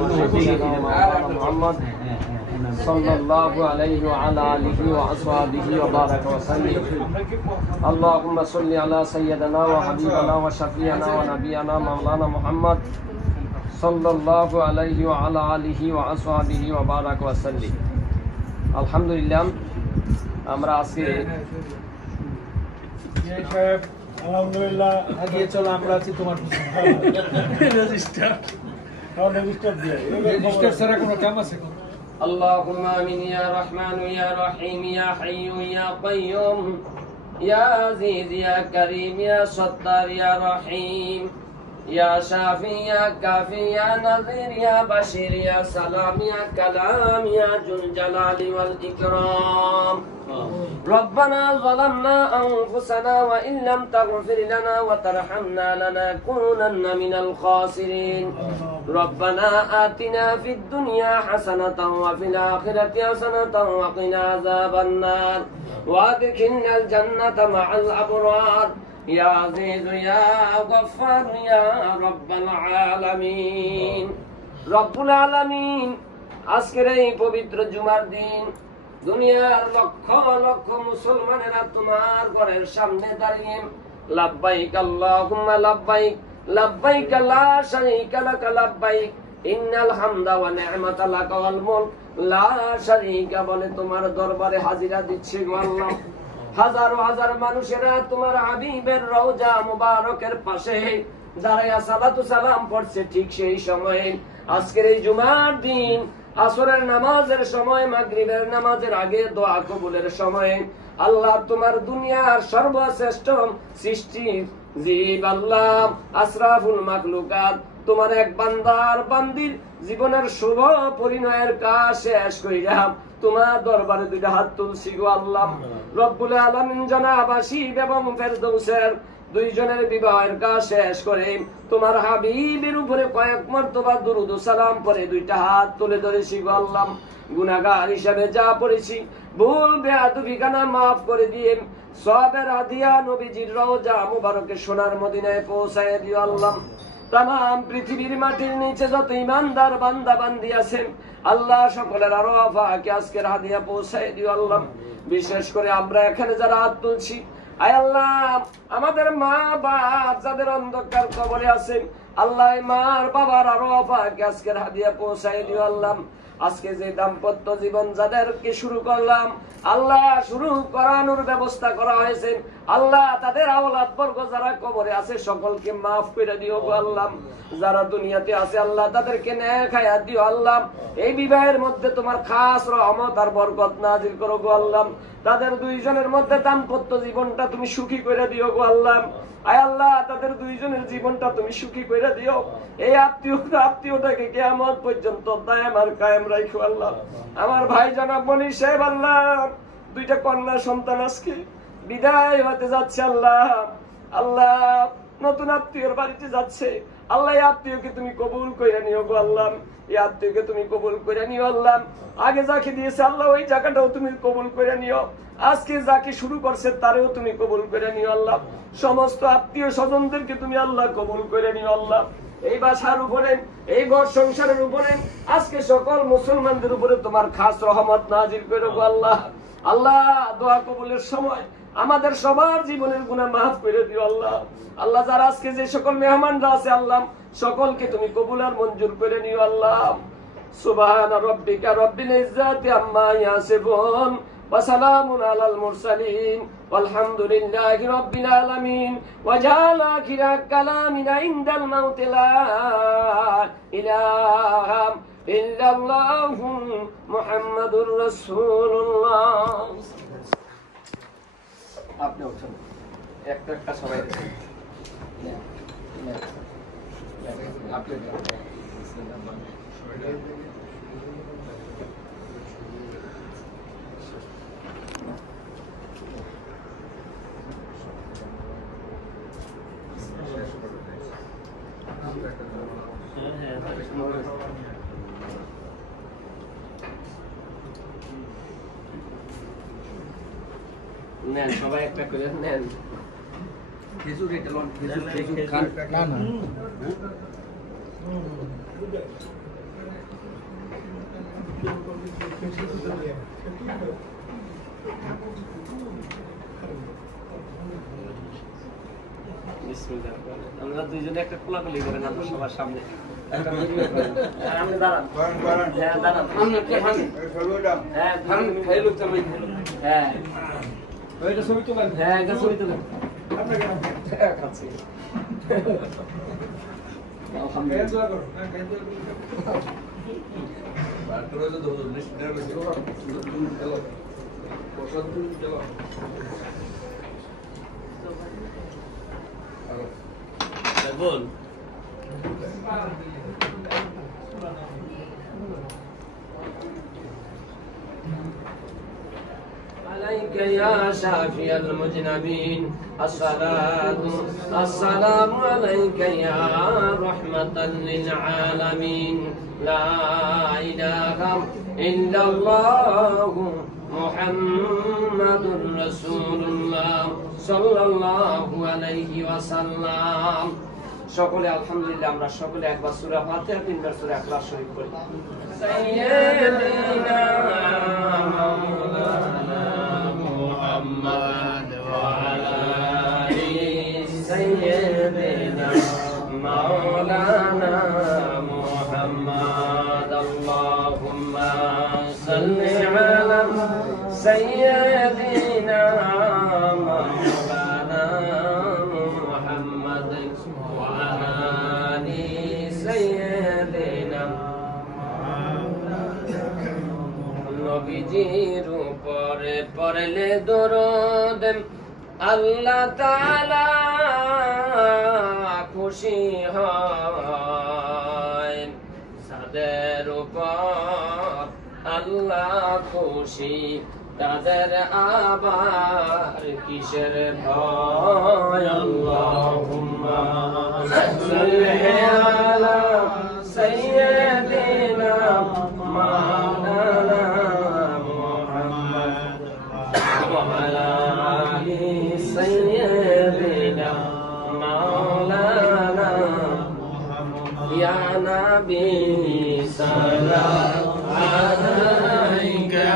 وشفيعنا ومولانا محمد صلى الله عليه وعلى آله وأصحابه وبارك وسلم. اللهم صل على سيدنا وحبيبنا وشفيعنا ونبينا مولانا محمد صلى الله عليه وعلى آله وأصحابه وبارك وسلم. আলহামদুলিল্লাহ, আমরা আজকে আলহামদুলিল্লাহ আগিয়ে চলো, আমরা আছি তোমার রেজিস্টার দিয়ে রেজিস্টার ছাড়া কোনো কাম আছে? اللهم آمين يا رحمن يا رحيم يا حي يا قيوم يا عزيز يا كريم يا ستار يا رحيم يا شافي يا كافي يا نذير يا بشير يا سلام يا كلام يا ذو الجلال والإكرام. ربنا ظلمنا أنفسنا وإن لم تغفر لنا وترحمنا لنكونن من الخاسرين. ربنا آتنا في الدنيا حسنة وفي الآخرة حسنة وقنا عذاب النار وادخلنا الجنة مع الأبرار يا عزيز يا غفار يا رب العالمين. رب العالمين, আজকের এই পবিত্র জুমার দিন দুনিয়ার লক্ষ লক্ষ মুসলমানেরা তোমার ঘরের সামনে দাঁড়িয়ে লাব্বাইক আল্লাহুম্মা লাব্বাইক লাব্বাইক লা শারীকা লাক লাব্বাইক ইন্নাল হামদা ওয়া নি'মাতা লাক ওয়াল মুলক লা শারীকা বলে তোমার দরবারে হাজিরা দিচ্ছে গো আল্লাহ। হাজারো হাজার মানুষেরা তোমার হাবিবের রওজা মুবারকের পাশে দাঁড়ায়া সালাতু সালাম পড়ছে। ঠিক সেই সময়ে আজকের এই জুমার দিন আসরের নামাজের সময়, মাগরিবের নামাজের আগে দোয়া কবুলের সময় আল্লাহ তোমার দুনিয়ার সর্বশ্রেষ্ঠ সৃষ্টি জীব আল্লাহ আশরাফুল মাখলুকাত তোমার এক বান্দার বান্দির জীবনের শুভ পরিণয়ের কাজ শেষ কইরা তোমার দরবারে দুইটা হাত তুলছি গো আল্লাহ। রব্বুল আলামিন জনাব আসিফ এবং ফেরদৌসের দুইজনের বিবাহের কাজ শেষ করে তোমার হাবিবের উপরে কয়েক মর্তবা দুরূদ ও সালাম পরে দুইটা হাত তুলে ধরেছি গো আল্লাহ। গুনাহগার হিসেবে যা পড়েছি ভুল বেয়াদবি গানা মাফ করে দিয়ে সওয়াবের হাদিয়া নবীজির রওজা মুবারকে সোনার মদিনায় পৌঁছায় দিও আল্লাহ। তাম পৃথিবীর মাটির নিচে যত ইমানদার বান্দা বান্দি আছেন আল্লাহ সকলের আরো আফাকে আজকের হাদিয়া পৌঁছায় দিও আল্লাহ। বিশেষ করে আমরা এখানে যারা হাত তুলছি, আয় আল্লাহ আমাদের মা বাপ যাদের অন্ধকার কবরে আছেন আল্লাহ মার বাবার আরো আফাকে আজকের হাদিয়া পৌঁছায় দিও আল্লাহ। আজকে যে দাম্পত্য জীবন যাদেরকে শুরু করলাম আল্লাহ, শুরু করানোর ব্যবস্থা করা হয়েছে আল্লাহ, তাদের আওলাদ বর্গ যারা কবরে আছে সকলকে মাফ করে দিও গো আল্লাহ। যারা দুনিয়াতে আছে আল্লাহ তাদেরকে নেক হায়াত দিও আল্লাহ। এই বিবাহের মধ্যে তোমার খাস রহমত আর বরকত নাজিল করো গো আল্লাহ। তাদের দুইজনের মধ্যে দাম্পত্য জীবনটা তুমি সুখী করে দিও গো আল্লাহ। আয় আল্লাহ তাদের দুইজনের জীবনটা তুমি সুখী করে দিও। এই আত্মীয়টাকে কিয়ামত পর্যন্ত দায়াম আর কায়েম রাখো আল্লাহ। আমার ভাই জনাব মনির সাহেব আল্লাহ, দুইটা কন্যা সন্তান আজকে বিদায় হতে যাচ্ছে আল্লাহ। আল্লাহ নতুন আত্মীয়র বাড়িতে যাচ্ছে আল্লাহ, এই আত্মীয়কে তুমি কবুল করে নিও গো আল্লাহ। এই আত্মীয়কে তুমি কবুল করে নিও আল্লাহ। আগে যাকে দিয়েছে আল্লাহ ওই জায়গাটাও তুমি কবুল করে নিও। আজকে যাকে শুরু করছে তারেও তুমি কবুল করে নিও আল্লাহ। সমস্ত আত্মীয় স্বজনদেরকে তুমি আল্লাহ কবুল করে নিও আল্লাহ। এই বাসার উপরে, এই ঘর সংসারের উপরে আজকে সকল মুসলমানদের উপরে তোমার খাস রহমত নাজিল করে গো আল্লাহ। আল্লাহ দোয়া কবুলের সময় আমাদের সবার জীবনের গুনাহ মাফ করে দিও আল্লাহ। আল্লাহ যারা আজকে যে সকল মেহমানরা আছে আল্লাহ সকলকে তুমি কবুল আর মঞ্জুর করে নিও আল্লাহ। সুবহানা রাব্বিকা রাব্বিল ইজ্জাতি আম্মা ইয়াসিফুন ওয়া সালামুন আলাল মুরসালিন ওয়ালহামদুলিল্লাহি রাব্বিল আলামিন ওয়া জাআলা আখিরা কালামিনা ইনদাল মাউতি লা ইলাহা ইল্লাল্লাহু মুহাম্মাদুর রাসূলুল্লাহ। আপনি উঠুন, একটা একটা সবাই আপনি নেন, সবাই একটা করে নেন। খেজুর এটা লন, খেজুর খান না না। আমরা দুইজনে একটা কোলাকুলি করেন আমরা সবার সামনে একটা ভিডিও করেন আর আপনি দাঁড়ান হ্যাঁ দাঁড়ান হ্যাঁ হ্যাঁ ওইটা ছবি তোলেন। হ্যাঁ একটা ছবি তুলেন আপনাকে খাচ্ছি গায়ে দোয়া করো। বল عليك يا شافي المذنبين السلام عليك يا رحمة للعالمين لا إله إلا الله محمد رسول الله صلى الله عليه وسلم সকলে আলহামদুলিল্লাহ আমরা সকলে একবার সূরা ফাতিহা তিনবার সূরা ইখলাস শরীফ পড়ি সাইয়্যিদিনা মাওলানা মুহাম্মদ ওয়া আলা আলি সাইয়্যিদিনা মাওলানা মুহাম্মদ আল্লাহুম্মা সাল্লি আলা সাইয়্যিদিনা মাওলানা মুহাম্মদ ওয়া আলা আলি সাইয়্যিদিনা নবীজির উপরে পড়লে দরুদ আল্লাহ তাআলা খুশি হয় যাদের উপর আল্লাহ খুশি তাদের আবার কিসের ভয় আল্লাহুম্মা সাল্লি আলা সাইয়্যিদিনা মাওলানা মুহাম্মদ ওয়া আলা আলি সাইয়্যিদিনা মাওলানা ইয়া নবী সাল্লাল্লাহু আলাইকা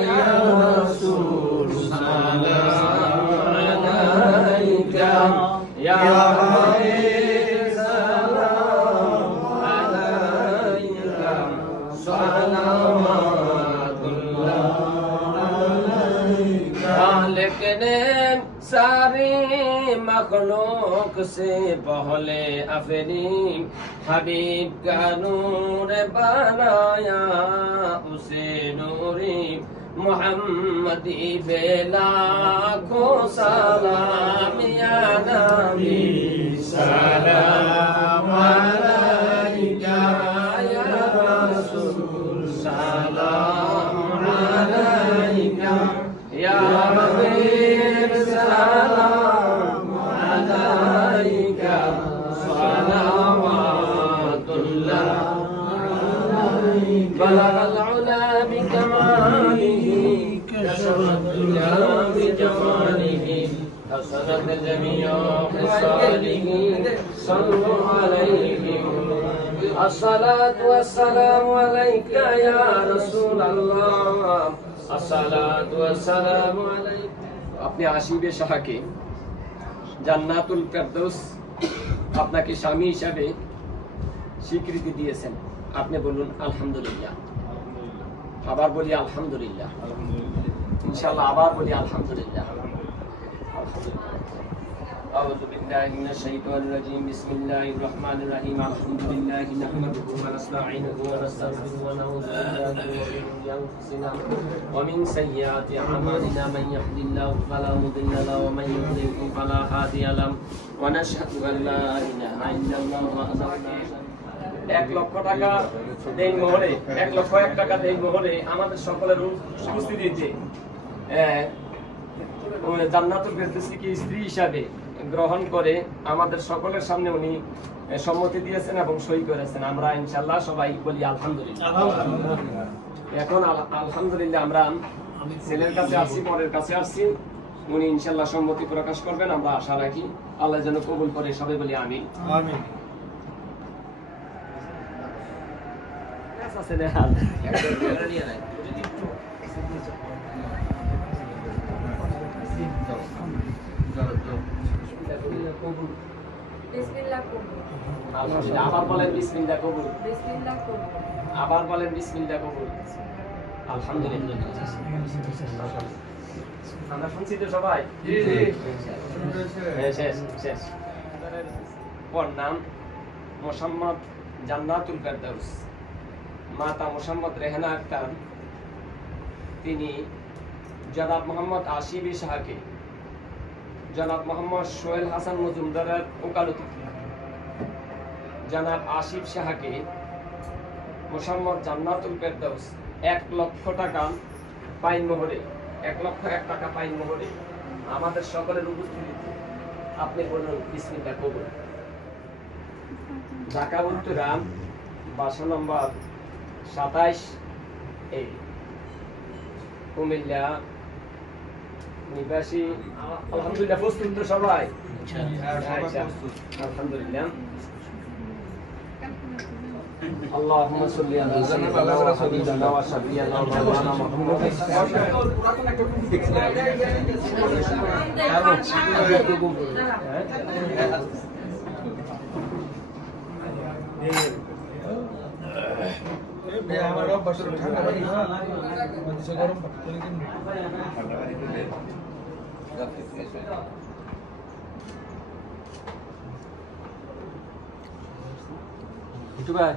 ইয়া রাসূল সাল্লাল্লাহু আলাইকা ইয়া হাবিব সাল্লাল্লাহু আলাইকা সালাওয়াতুল্লাহ আলাইকা খালিক ने सारी मखलूक से पहले अपनी हबीब का नूर बनाया उसे नूरी मुहम्मदी बेला को सलाम या नबी सलाम अलैका या रसूल सलाम अलैका या हबीब सलाम अलैका सलावतुल्लाह बलग العلا بكماله كشف الدنيا بجماله حسنت جميع خصاله صلوا عليه الصلاة والسلام عليك يا رسول الله الصلاة والسلام عليك আপনি আশিবে শাহকে জান্নাতুল ফেরদৌস আপনাকে স্বামী হিসাবে স্বীকৃতি দিয়েছেন আপনি বলুন আলহামদুলিল্লাহ আবার বলি আলহামদুলিল্লাহ ইনশাআল্লাহ আবার বলি আলহামদুলিল্লাহ أعوذ بالله من الشيطان الرجيم بسم الله الرحمن الرحيم الحمد لله نحمده ونستعينه ونستغفره ونعوذ بالله من شرور أنفسنا ومن سيئات أعمالنا من يهد الله فلا مضل له ومن يضلل فلا هادي له ونشهد أن لا إله إلا الله وحده لا شريك له 1 লক্ষ টাকা দেন মোহরে 1 লক্ষ 1 টাকা দেন মোহরে আমাদের সকলের উপস্থিতিতে জান্নাতুল ফেরদৌসকে স্ত্রী হিসাবে গ্রহণ করে আমাদের সকলের সামনে উনি সম্মতি দিয়েছেন এবং সই করেছেন আমরা ইনশাআল্লাহ সবাই বলি আলহামদুলিল্লাহ এখন আলহামদুলিল্লাহ আমরা ছেলের কাছে আসছি পরের কাছে আসছি উনি ইনশাআল্লাহ সম্মতি প্রকাশ করবেন আমরা আশা রাখি আল্লাহ যেন কবুল করে সবাই বলি আমিন আমিন কাজ আছে না আবার বলেন বিসমিল্লাহ কবুল, আবার বলেন বিসমিল্লাহ কবুল। আলহামদুলিল্লাহ। আমরা শুনছি তো সবাই? শেষ শেষ। ওর নাম মোহাম্মদ জান্নাতুল ফেরদাউস, মাতা মোহাম্মদ রেহানা আক্তার। তিনি জনাব মোহাম্মদ আশিফ সাহাকে জনাব মোহাম্মদ সোহেল হাসান মজুমদারের ওকালতিতে জনাব আশিফ সাহাকে মোহাম্মদ জান্নাতুল ফেরদাউস 1 লক্ষ টাকা পাইন মোহরে 1 লক্ষ 1 টাকা পাইন মোহরে আমাদের সকলের উপস্থিতিতে আপনি বলুন বিসমিল্লাহ কবুল। ঢাকা উত্তরাম, বাসা নম্বর 27A, কুমিল্লা নিবাসী। আলহামদুলিল্লাহ। প্রস্তুত তো সবাই? আলহামদুলিল্লাহ। اللهم صل على سيدنا وحبيبنا وشفيعنا مولانا محمد আমার অভ্যাস ঠান্ডা পানি গরম পানি itu, Pak.